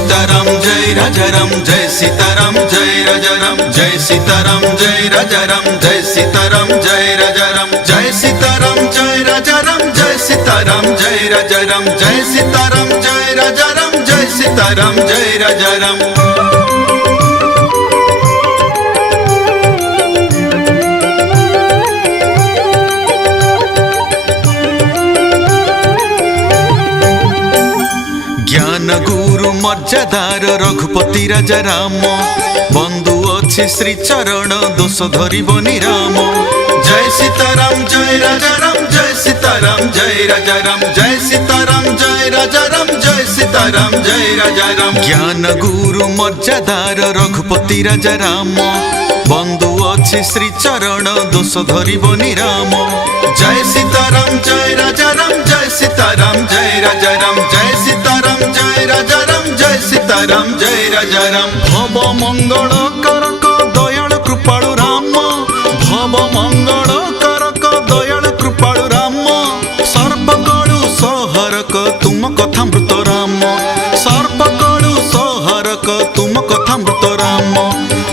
सीताराम जय राजाराम जय सीताराम जय राजाराम जय सीताराम जय राजाराम जय सीताराम जय राजाराम जय सीताराम जय राजाराम जय सीताराम जय राजाराम जय सीताराम जय राजाराम जय सीताराम जय राजाराम। ज्ञान गुरु मर्यादार रघुपति राजा राम बंधु अच्छे श्री चरण दोष धरबनी राम। जय सीताराम जय राजाराम जय सीताराम जय राजाराम जय सीताराम जय राजाराम जय सीताराम जय राजाराम। ज्ञान गुरु मर्यादार रघुपति राजा राम बंधु अच्छे श्री चरण दोष धरबनी राम। जय सीताराम जय राजाराम जय सीताराम जय राजाराम जय सीताराम जय राजाराम जय सीताराम जय राजाराम। भव मंगल करक दयाल कृपालु राम भव मंगल करक दयाल कृपालु राम। सर्पकड़ु सहरक तुम कथा मृत राम सर्पकड़ु सहरक तुम कथा मृत राम।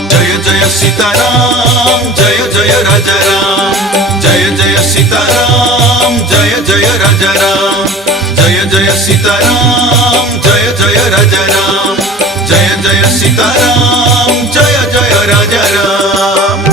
जय जय सीताराम जय जय राजाराम जय जय सीताराम जय जय राजाराम जय जय सीताराम जय जय राजाराम जय जय सीताराम जय जय राजाराम।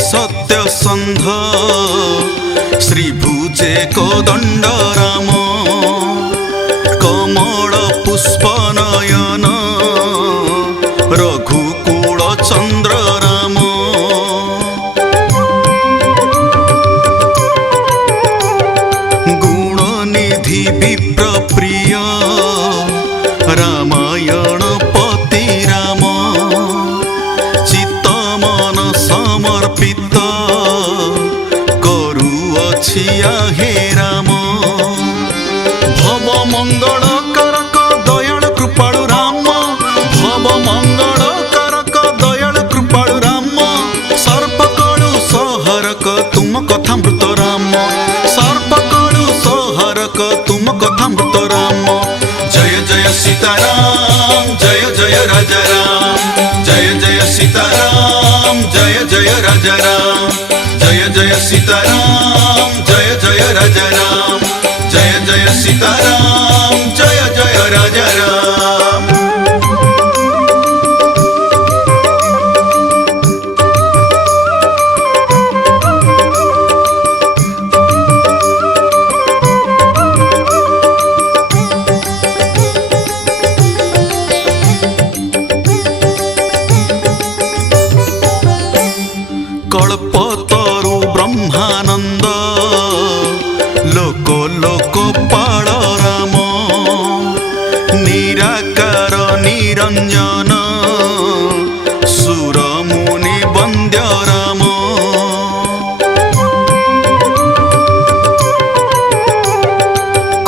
सत्य संध श्री भुजे कोदंड राम कमल पुष्प नयन रघुकुल चंद्र राम। गुणनिधि विप्र प्रिय रामायण पति राम चित्तमन समर्पित करुअछिया हे राम। भव मंगल करक दयाल कृपालु राम भव मंगल करक दयाल कृपालु राम। सर्पकड़ु सहरक तुम कथा मृत राम सर्पकड़ु सहरक तुम कथा मृत राम। जय जय सीताराम जय जय राजाराम जय जय सीताराम जय जय राजाराम जय जय सीताराम जय जय राजाराम जय जय सीताराम जय जय राजाराम। कल्पतरु ब्रह्मानंद लोक लोकपाल राम निराकार निरंजन सुर मुनि वंद्य राम।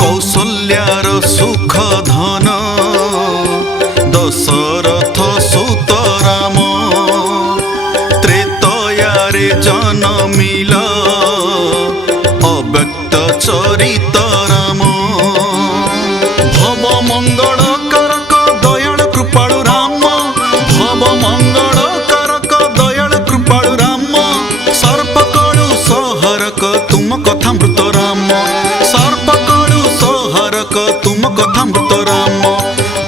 कौशल्यार सुख धन दशरथ सुत राम जनमिल अव्यक्त चरित राम। भव मंगल करक दयाल कृपालु राम भव मंगल करक दयाल कृपालु राम। सर्पकड़ु सहरक तुम कथा मृत राम सर्पकड़ु सहरक तुम कथा मृत राम।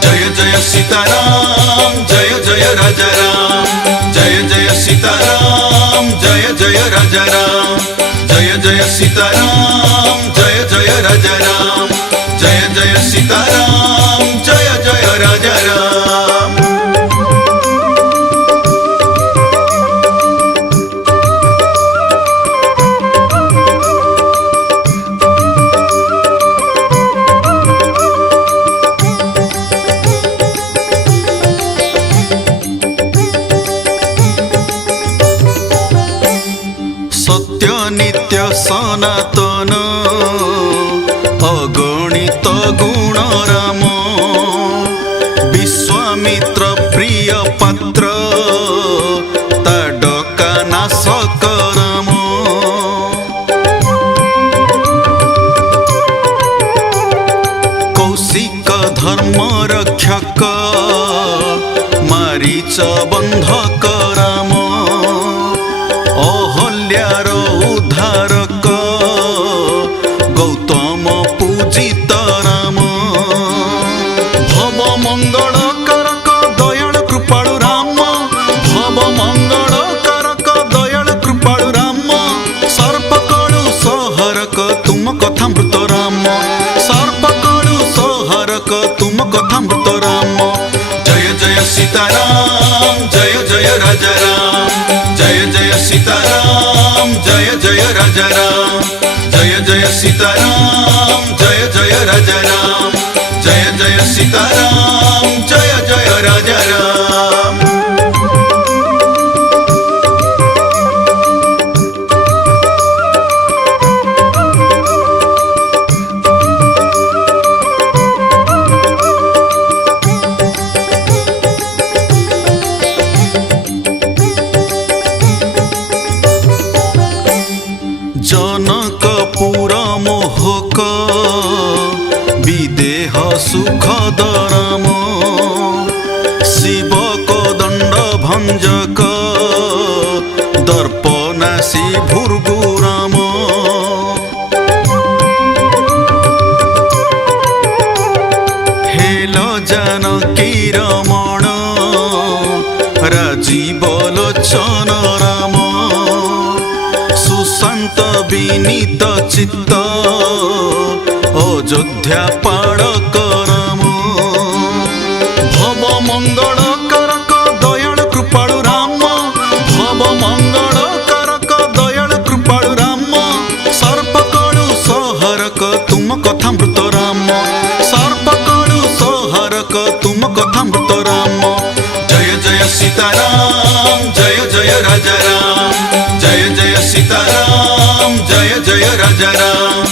जय जय सीताराम जय जय राजाराम जय जय सीताराम जय जय राजाराम जय जय सीताराम जय जय राजाराम जय जय सीताराम जय जय राजाराम। सत्य नित्य सनातन राम विश्वामित्र प्रिय पात्र ताडका नाशक राम कौशिक धर्म रक्षक मारीच बंधक राम अहल्यार उद्धारक गौतम पूजित राम भव मंगल करक दयाल कृपाळु राम भव मंगल करक दयाल कृपाळु राम सर्पकळु सहरक तुम कथा मृत राम सर्पकळु सहरक तुम कथा मृत राम जय जय सीताराम जय जय राजा राम जय जय सीताराम जय जय राजा राम जय जय सीताराम जय जय राजा राम जय जय सीताराम जय जय राजा राम जनकपुर मोहक विदेह सुखद राम शिव कोदंड भंजक दर्पनाशी भृगु राम हेल जानकी रमण राजीव लोचन राम सुशांत विनीत चित्त अयोध्या पाड़क राम भव मंगल करक दयाल कृपाळु राम भव मंगल करक दयाल कृपाळु राम सर्पकळु सहरक तुम कथा मृत राम सर्पकळु सहरक तुम कथा मृत राम जय जय सीताराम जय जय राजा राम जय जय सीताराम जय जय राजा राम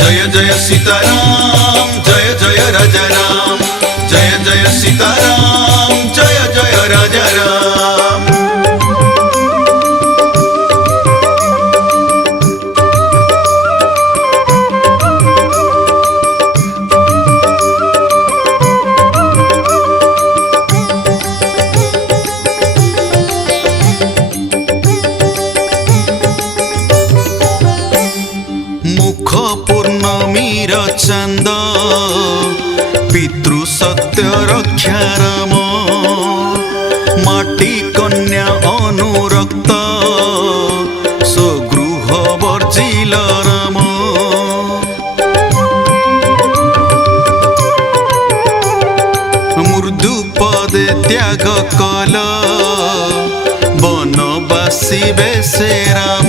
जय जय सीताराम जय जय राजा राम जय जय सीताराम जय जय राजा राम मुख पूर्णमीर चंद पितृ सत्य रक्षा राम माटी कन्या अनुरक्त स्वगृह वर्जिल राम मृदु पदे त्याग कल बनवासी बेसे राम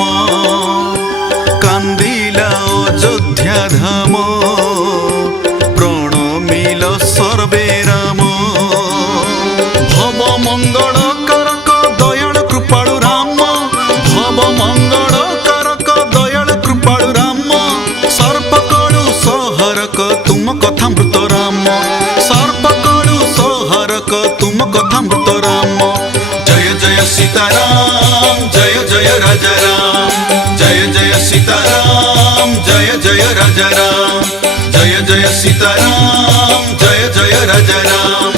कांदिला अयोध्या धाम प्रणमिल सर्वे राम भव मंगल करक दयाल कृपाळु राम भव मंगल करक दयाल कृपाळु राम सर्पकळु सहरक तुम कथा मृत राम सर्पकळु सहरक तुम कथा मृत राम जय जय सीताराम जय जय राजा राम जय जय सीताराम जय जय राजा राम जय जय सीताराम जय जय राजा राम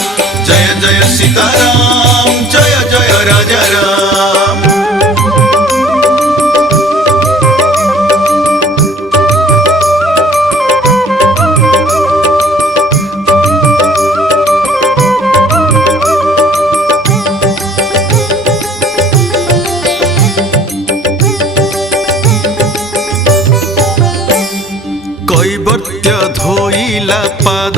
जय जय सीताराम जय जय राजा राम कैवर्त्य धोइला पाद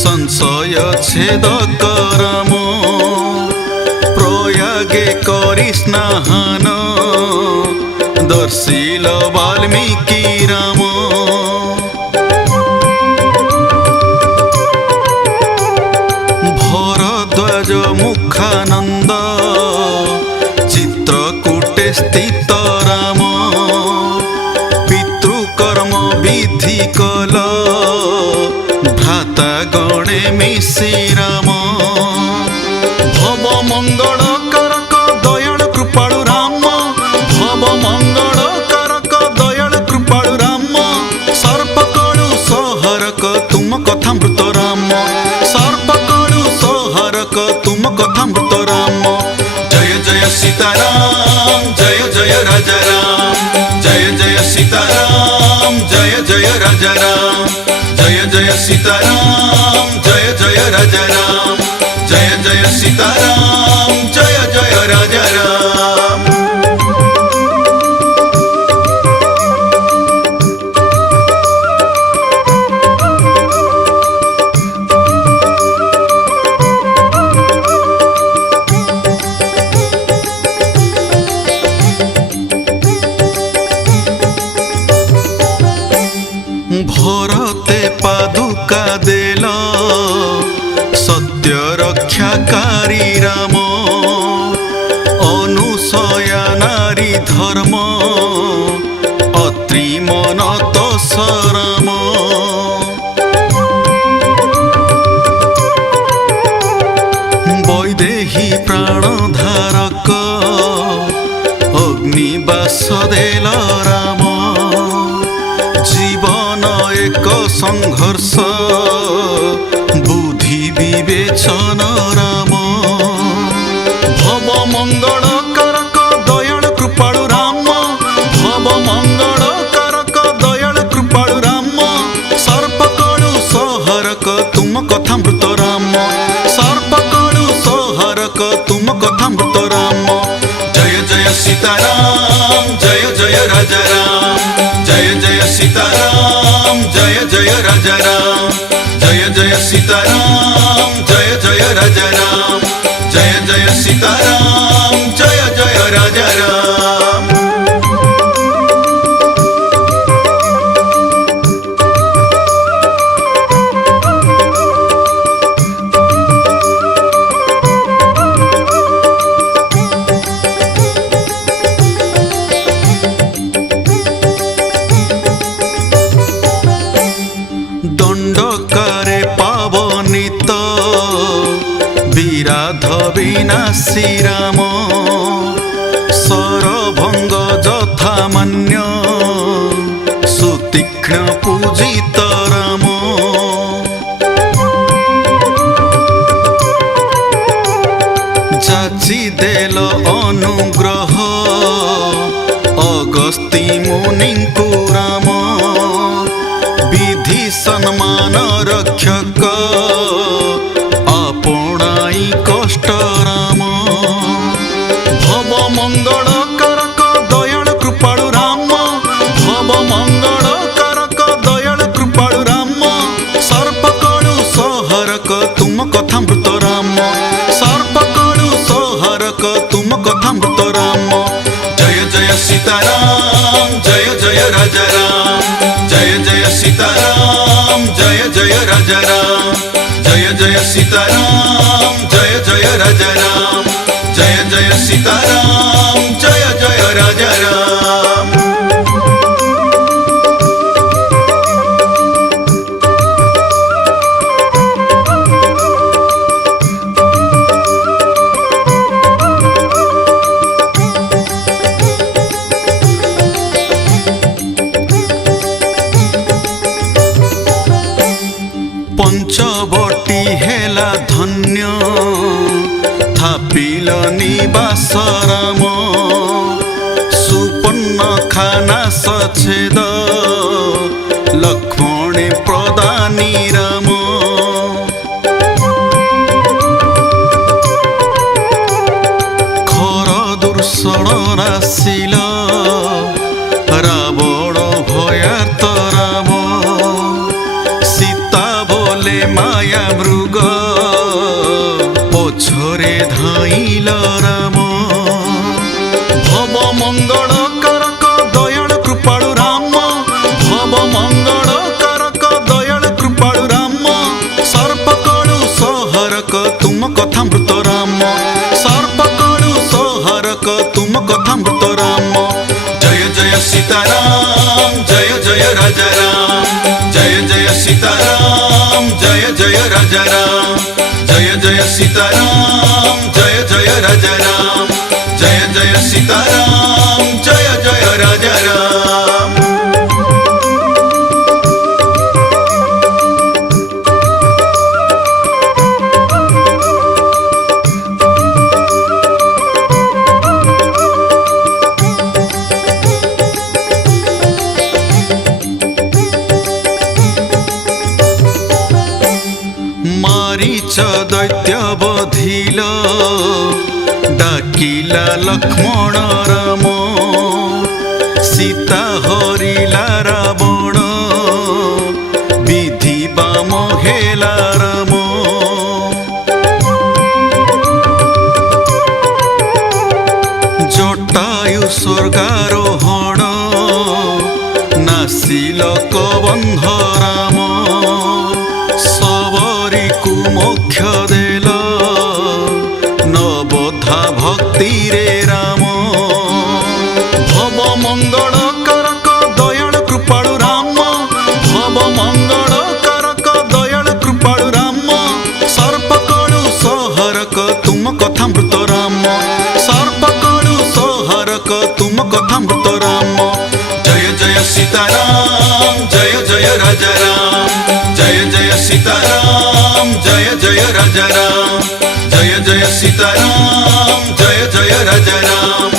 संशय छेद करम प्रयागे करि स्नान दर्शिल वाल्मीकि राम भरद्वाज मुखानंद चित्रकूटे स्थित राम पितृकर्म विधि कल जोड़े मिशी राम भव मंगल कारक दयाल कृपालु राम भव मंगल कारक दयाल कृपालु राम सर्पकलु सहरक तुम कथा मृत राम सर्पकलु सहरक तुम कथा मृत राम जय जय सीताराम जय जय राजा राम जय जय सीताराम जय जय राजा राम जय जय सीताराम जय जय राजा राम जय जय सीताराम जय जय राजा राम। भरते पादुका देल सत्य रक्षाकारी राम अनुसया नारी धर्म अत्रिमन तसराम वैदेही प्राणधारक अग्निवास देल राम जीवन एक संघर्ष बुद्धि विवेचन राम भव मंगल कारक दयाल कृपालु राम भव मंगल कारक दयाल कृपालु राम सर्पकलु सहरक तुम कथा मृत राम सर्पकलु सहरक तुम कथा मृत राम जय जय सीताराम जय जय राजा राम जय जय सीताराम जय जय राजा राम जय जय सीताराम जय जय राजा राम जय जय सीताराम जय जय राजा राम। दंडकारे पावनित विराध विनाशी राम सरभंग जथा मान्य सुतीक्ष्ण पूजित राम जाची देल अनुग्रह अगस्ती मुनिंकु राम विधि सम्मान रक्षक आपणाई कष्ट राम भव मंगल कारक दयाल कृपालु राम भव मंगल कारक दयाल कृपालु राम सर्पकलु सहरक तुम कथा मृत राम सर्पकलु सहरक तुम कथा मृत राम जय जय सीताराम जय जय राजा राम जय जय सीताराम जय जय राजा राम जय जय सीताराम जय जय राजा राम जय जय सीताराम जय जय राजा राम। पंचवटी हेला धन्य थापिल निवास राम सुपन्न खाना सछेद लक्ष्मणे प्रदानी राम खर दुर्षण राशिल रावण भयार्त राम सीता बोले माया मृग पछरे धाइल राम भव मंगल कारक दयाल कृपालु राम भव मंगल कारक दयाल कृपालु राम सर्पकलु सहरक तुम कथा मृत राम सर्पकलु सहरक तुम कथा मृत राम जय जय सीताराम जय जय राजा राम जय जय सीताराम जय जय राजा राम जय जय सीताराम जय जय राजा राम जय जय सीताराम जय जय राजा राम। मारीच दैत्य बधिल डाकिला लक्ष्मण राम सीता हरिला रावण विधि बाम हेला राम। जटायु स्वर्गारोहण नासिल कबंध राम मोक्ष देल नवधा भक्ति रे राम। भव मंगल करक दयाल कृपाळु राम भव मंगल करक दयाल कृपाळु राम। सर्पकळु सहरक तुम कथामृत राम सर्पकळु सहरक तुम कथामृत राम। जय जय सीताराम जय जय राजा राम जय जय सीताराम जय जय राजा राम जय जय सीताराम जय जय राजा राम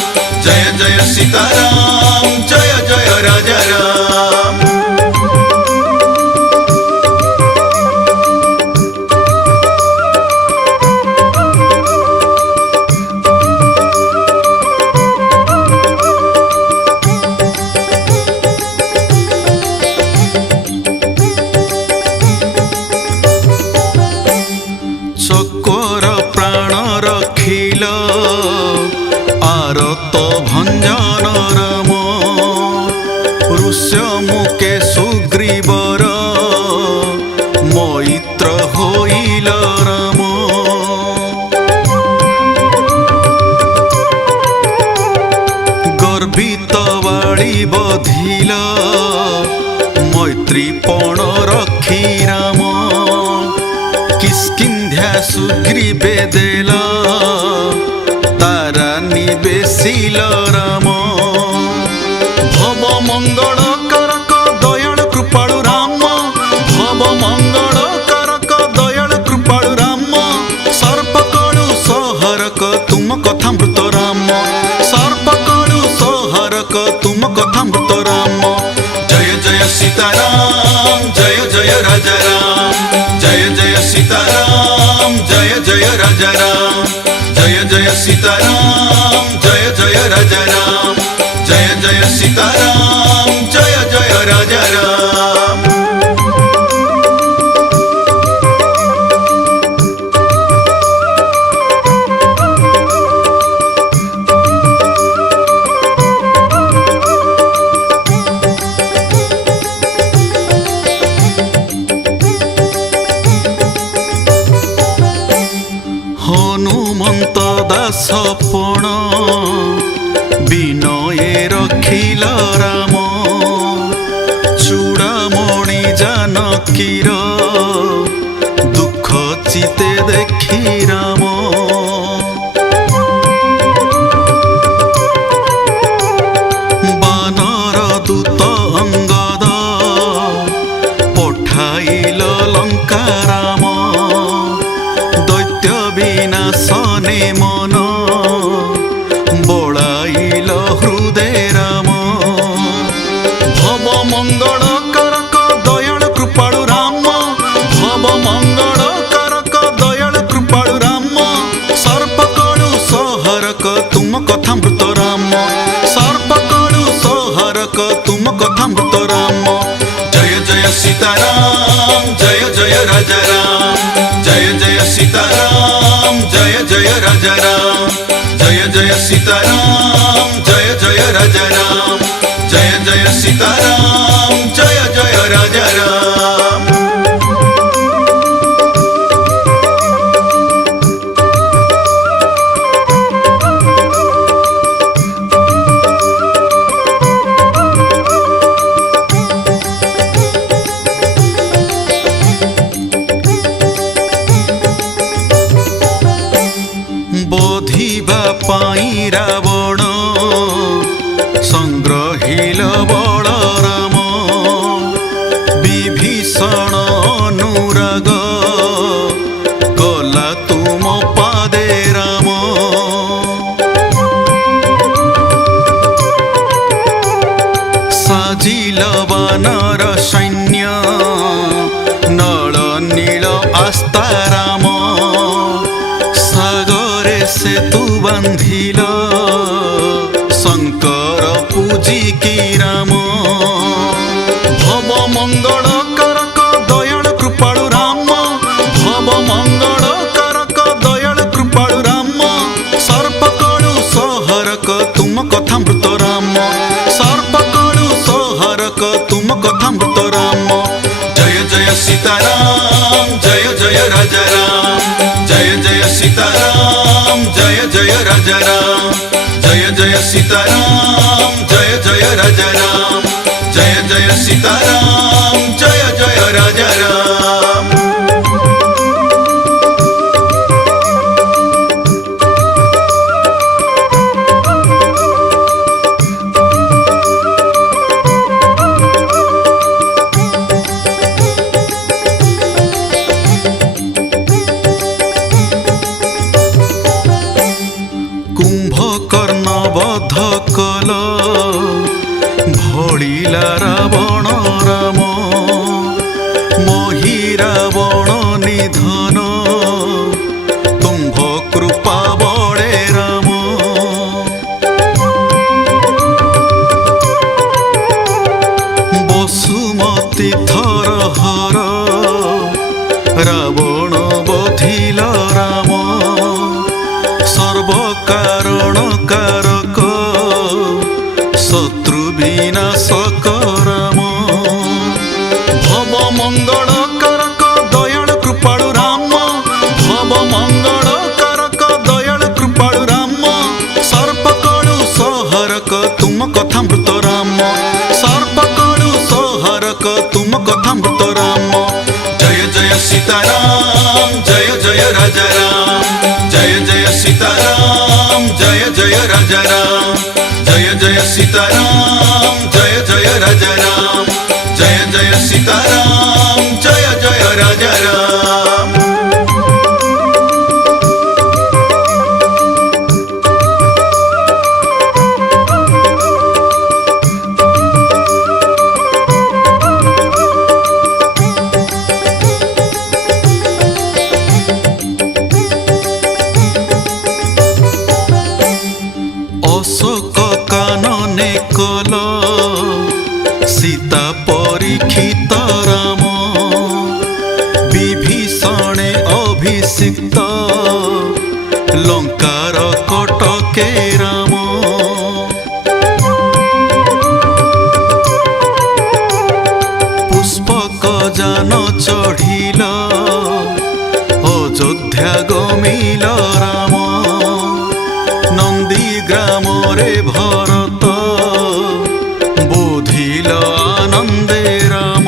जय जय सीताराम जय जय राजा राम। चकोर प्राण रखिल आरत भंजन राम ऋष्य मुके सुग्रीवर मैत्र होइल राम। गर्भित बाड़ी बधिल मैत्री पण रखी राम किष्किंध्या सुग्रीवे देल तारा निवेशिल राम। भव मंगल करक दयाल कृपाळु राम भव मंगल करक दयाल कृपाळु राम। सर्पकळु सहरक तुम कथामृत राम सर्पकळु सहरक तुम कथामृत राम। जय जय सीताराम जय जय राजा राम जय जय सीताराम जय जय राजा राम जय जय सीताराम जय जय राजा राम जय जय सीताराम जय जय राजा राम। हनुमंत दास पण विनये रखिल राम चूड़ामणि जानकीर दुख चिते देखी राम। बानर दूत अंगद पठाइल लंका राम विनाशने मन बड़ाइल हृदय राम। भव मंगल करक दयाल कृपाळु राम भव मंगल करक दयाल कृपाळु राम। सर्पकळु सहरक तुम कथामृत राम सर्पकळु सहरक तुम कथामृत राम। जय जय सीताराम जय जय राजा राम जय जय सीताराम जय जय राजा राम जय जय सीताराम जय जय राजा राम जय जय सीताराम जय जय राजा राम। ରାବଣ ସଂଗ୍ରହିଲ ବଳରାମ ବିଭୀଷଣ ଅନୁରାଗ କଲା ତୁମ ପାଦେ ରାମ ସାଜିଲ ବାନର ସୈନ୍ୟ ନଳ ନୀଳ ଆସ୍ଥା ରାମ ସାଗରେ ସେତୁ ବାନ୍ଧିଲ ଶଙ୍କର ପୂଜିକି ରାମ ଭବ ମଙ୍ଗଳ କରକ ଦୟାଳ କୃପାଳୁ ରାମ ଭବ ମଙ୍ଗଳ କରକ ଦୟାଳ କୃପାଳୁ ରାମ ସର୍ପକଳୁ ସହରକ ତୁମ କଥା ମୃତ ରାମ ସର୍ପକଳୁ ସହରକ ତୁମ କଥା ମୃତ ରାମ ଜୟ ଜୟ ସୀତାରାମ ଜୟ ଜୟ ରାଜା ରାମ ଜୟ ଜୟ ସୀତାରାମ ଜୟ ଜୟ ରାଜା ରାମ जय जय सीताराम जय जय राजा राम जय जय सीताराम जय जय राजा राम कुंभकर्ण बध कल भोलिला रावण राम मोहि रावण निधन तुम्भ कृपा बळे राम बसुमती थर हर रावण बधिल राम सर्वकारण कारक शत्रु विनाशक राम भव मंगल करक दयाल कृपाळु राम भव मंगल करक दयाल कृपाळु राम सर्पकळु सहरक तुम कथा मृत राम सर्पकळु सहरक तुम कथा मृत राम जय जय सीताराम जय जय राजा राम जय जय सीताराम जय जय राजा राम जय जय सीताराम जय जय राजा राम जय जय सीताराम जय जय राजा राम अशोक कानने कल सीता परीक्षित राम विभीषणे अभिषिक्त लंकार कटके राम पुष्पक जान चढ़िल अयोध्या गमिल राम नंदी ग्राम रे भरत बोधिल आनंदे राम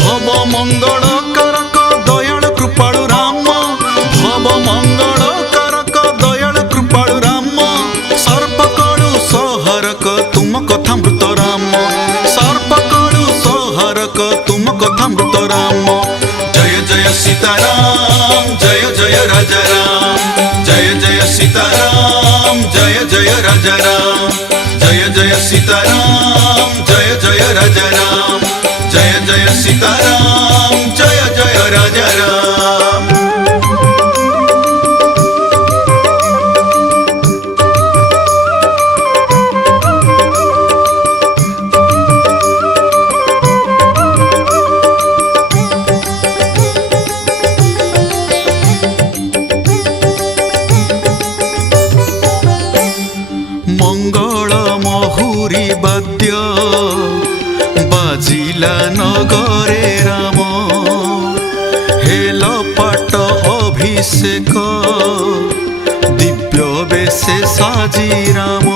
भव मंगल करक दयाल कृपाळु राम भव मंगल करक दयाल कृपाळु राम सर्पकळु सहरक तुम कथा मृत राम सर्पकळु सहरक तुम कथा मृत राम जय जय सीताराम जय जय राजा राम जय जय सीताराम जय जय राजा राम जय जय सीताराम जय जय राजा राम जय जय सीताराम जय जय राजा राम मंगल महुरी वाद्य बाजिला नगरे राम हेल पाट अभिषेक दिव्य बेशे साजी राम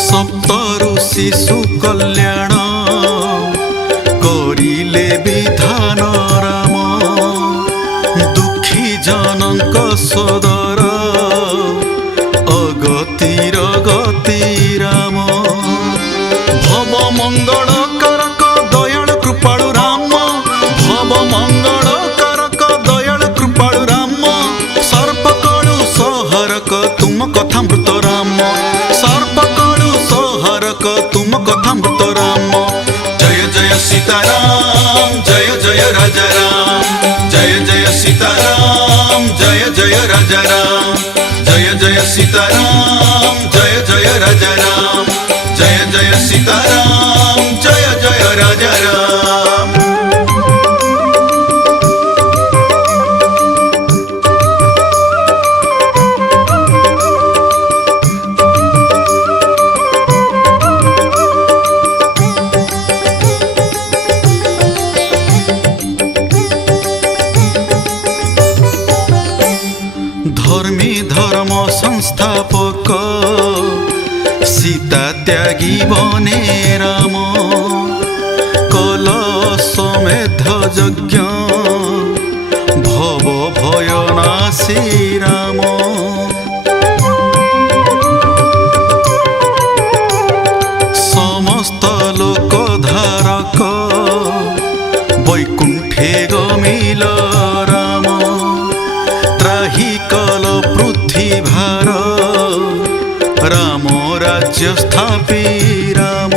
सप्त ऋषि सुकल्याण करिले विधान राम ସଦର ଅଗତିର ଗତି ରାମ ଭବ ମଙ୍ଗଳ କରକ ଦୟାଳ କୃପାଳୁ ରାମ ଭବ ମଙ୍ଗଳ କରକ ଦୟାଳ କୃପାଳୁ ରାମ ସର୍ପକଳୁ ସହରକ ତୁମ କଥା ମୃତ ରାମ ସର୍ପକଳୁ ସହରକ ତୁମ କଥା ମୃତ ରାମ ଜୟ ଜୟ ସୀତାରାମ ଜୟ ଜୟ ରାଜା ରାମ जय जय सीताराम जय जय राजा राम जय जय सीताराम जय जय राजा राम जय जय सीताराम जय जय राजा राम धर्मी धर्म संस्थापक सीता त्यागी बने राम कल समेध यज्ञ भव भयनाशी राम समस्त लोक धारक वैकुंठे गमिल राम त्राही कल पृथ्वी भार राम राज्य स्थापी राम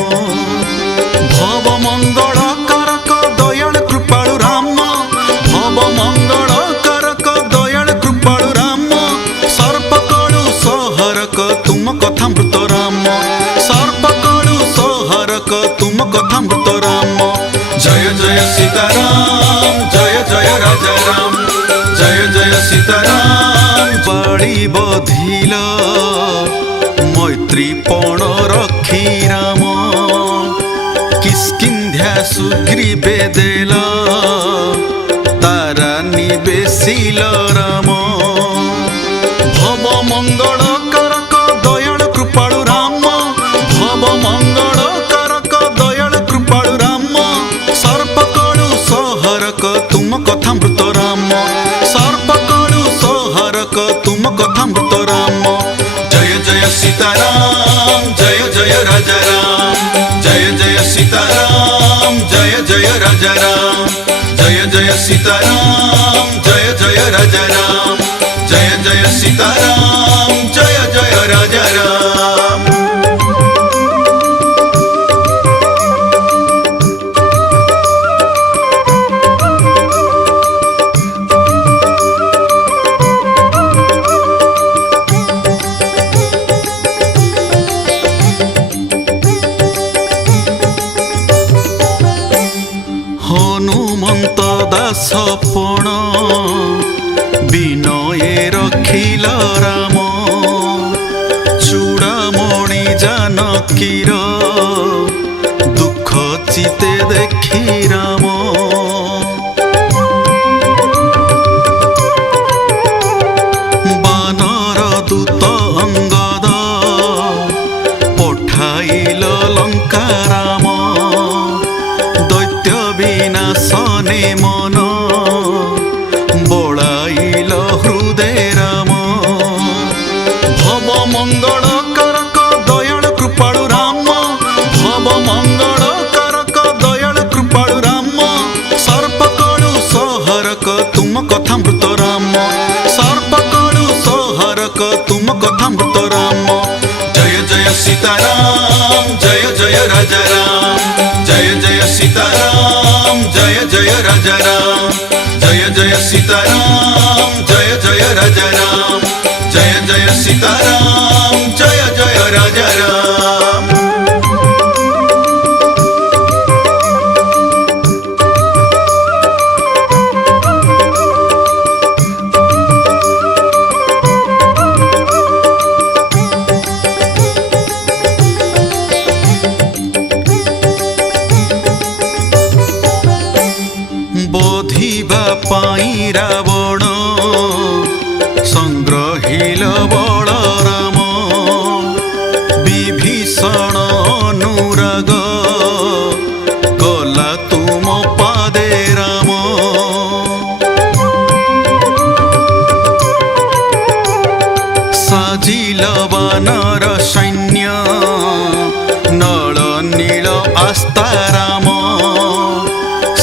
भव मंगल करक दयाल कृपाळु राम भव मंगल करक दयाल कृपाळु राम सर्पकळु सहरक तुम कथा मृत राम सर्पकळु सहरक तुम कथा मृत राम जय जय सीताराम जय जय राजा राम जय जय सीताराम बाड़ी बधिल मैत्री पण रखी राम किष्किंध्या सुग्रीवे देल तारा निवेशिल राम भव मंगल करक दयाल कृपाळु राम भव मंगल करक दयाल कृपाळु राम सर्पकळु सहरक तुम कथा मृत राम सर्पकळु सहरक तुम कथा मृत राम जय जय सीताराम जय जय राजा राम जय जय सीताराम जय जय राजा राम जय जय सीताराम जय जय राजा राम जय जय सीताराम जय जय राजा राम हनुमंत दास पण विनये रखिल राम चूड़ामणि जानकीर दुख चिते देखी राम बानर दूत अंगद पठाइल लंका राम दैत्य विनाशने मन बड़ाइल हृदय राम भव मंगल करक दयाल कृपाळु राम भव मंगल करक दयाल कृपाळु राम सर्पकळु सहरक तुम कथा मृत राम सर्पकळु सहरक तुम कथा मृत राम जय जय सीताराम जय जय राजा राम जय जय सीताराम जय जय राजा राम जय जय सीताराम जय जय राजा राम जय जय सीताराम जय जय राजा राम बोधिबा पाई रावण संग्रहिल बलराम विभीषण अनुराग कला तुम पादे राम वानर सैन्य नल नील आस्था राम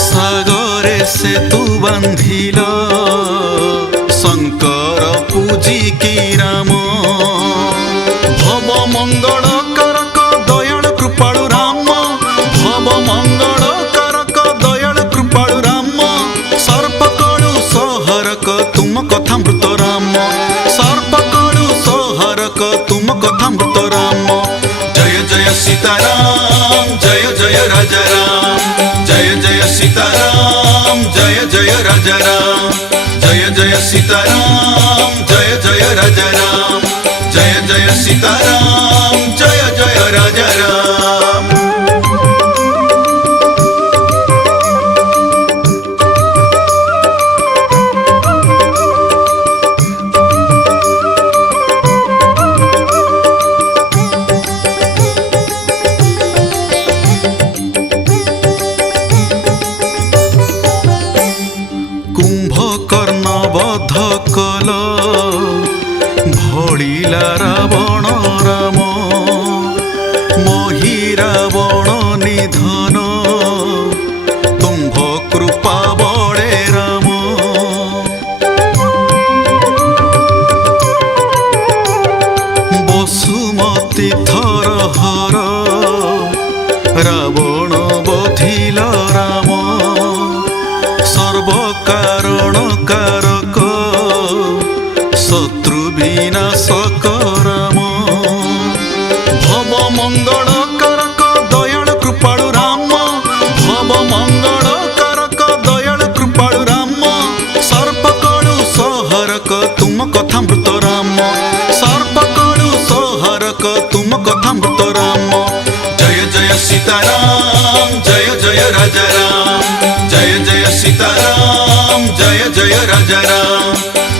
सागरे सेतु बांधिल शंकर पूजिकी राम भव मंगल करक दयाल कृपालु राम भव मंगल करक दयाल कृपालु राम सर्पकलु सहरक तुम कथामृत राम सर्पकलु सहरक तुम कथामृत राम जय जय सीताराम जय जय राजा राम जय जय सीताराम जय जय राजा राम जय जय सीताराम जय जय राजा राम जय जय सीताराम जय जय राजा राम कुंभकर्ण बध कल भड़िला रावण राम मोहि रावण निधन तुम्भ कृपा बड़े राम बसुमती थर हर रावण बधिल राम सर्व कारण कारक शत्रु विनाशक राम भव मंगल करक दयाल कृपालु राम भव मंगल करक दयाल कृपालु राम सर्पकलु सहरक तुम कथामृत राम सर्पकलु सहरक तुम कथामृत राम जय जय सीताराम जय जय राजा राम जय जय सीताराम जय जय राजा राम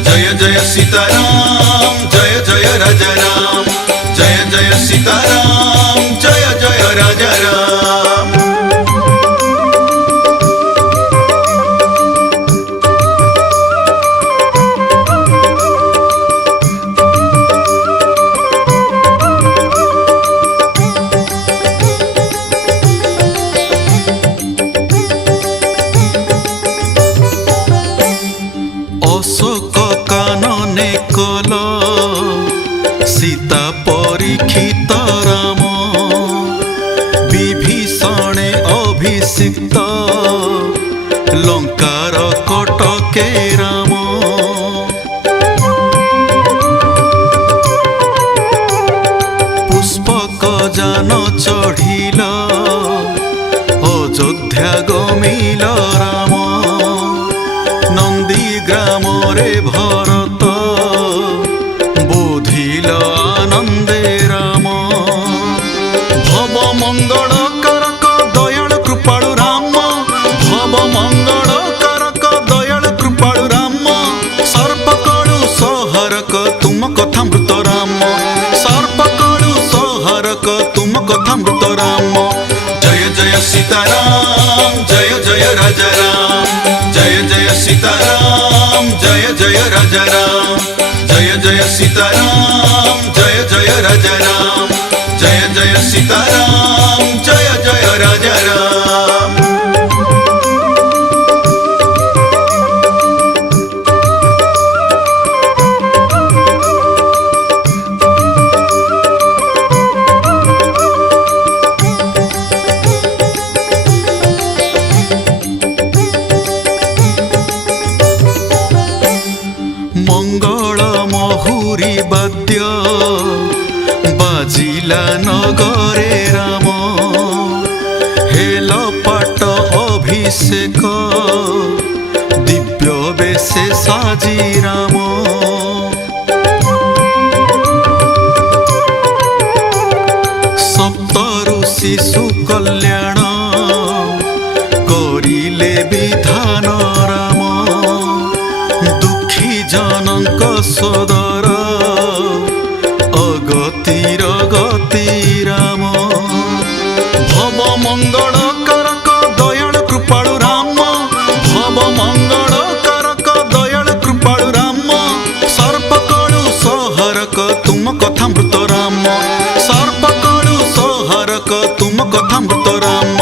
जय जय सीताराम जय जय राजा राम जय जय सीताराम जय जय राजा राम अशोक कानने कल सीता परीक्षित राम विभीषणे अभिषिक्त लंकार कटके राम पुष्पक जान चढ़िल अयोध्या गमिल राम नंदी ग्राम रे भरत बोधिल आनंदे राम भव मंगल करक दयाल कृपालु राम भव मंगल करक दयाल कृपालु राम सर्पकलु सहरक तुम कथामृत राम सर्पकलु सहरक तुम कथामृत राम जय जय सीताराम जय जय राजा राम जय जय सीताराम जय जय राजा राम जय जय सीताराम जय जय राजा राम जय जय सीताराम जय जय राजा राम मंगल महुरी वाद्य बाजिला नगरे राम हेल पाट अभिषेक दिव्य बेशे साजी राम सप्त ऋषि सुकल्याण करिले विधान राम दुखी जनक सदर अगतिर गति राम भव मंगल करक दयाल कृपालु राम भव मंगल करक दयाल कृपालु राम सर्पकलु सहरक तुम कथामृत राम कथामृत राम।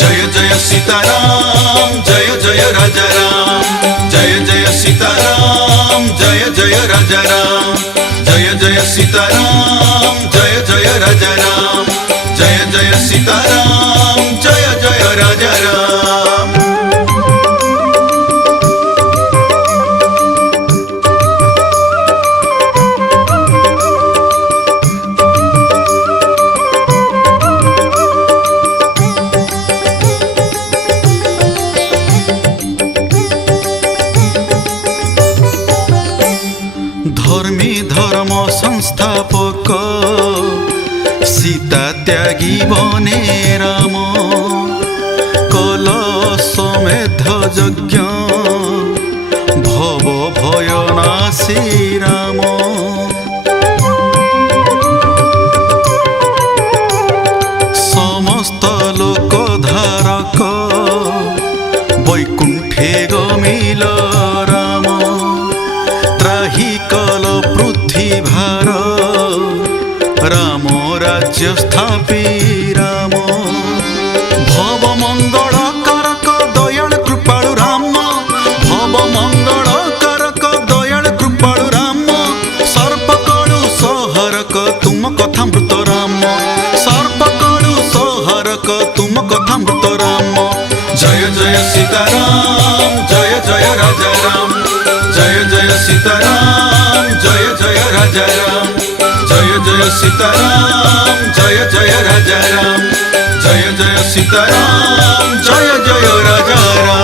जय जय सीताराम जय जय राजा राम। जय जय सीताराम जय जय राजा राम। जय जय सीताराम जय जय राजा राम। जय जय सीताराम जय जय राजा राम। धर्मी धर्म संस्थापक सीता त्यागी बने राम। कलशमेध यज्ञ भव भय नाशी राम। समस्त लोक धारक वैकुंठे गमिल राम। त्राही कल पृथ्वी भार राम राज्य स्थापी राम। भव मंगल करक दयाल कृपाळु राम। भव मंगल करक दयाल कृपाळु राम। सर्पकड़ु सहरक तुम कथामृत राम। सर्पकड़ु सहरक तुम कथामृत राम। जय जय सीताराम जय जय राजा राम। जय जय सीताराम जय जय राजा राम। जय जय सीताराम जय जय राजा राम। जय जय सीताराम जय जय राजा राम।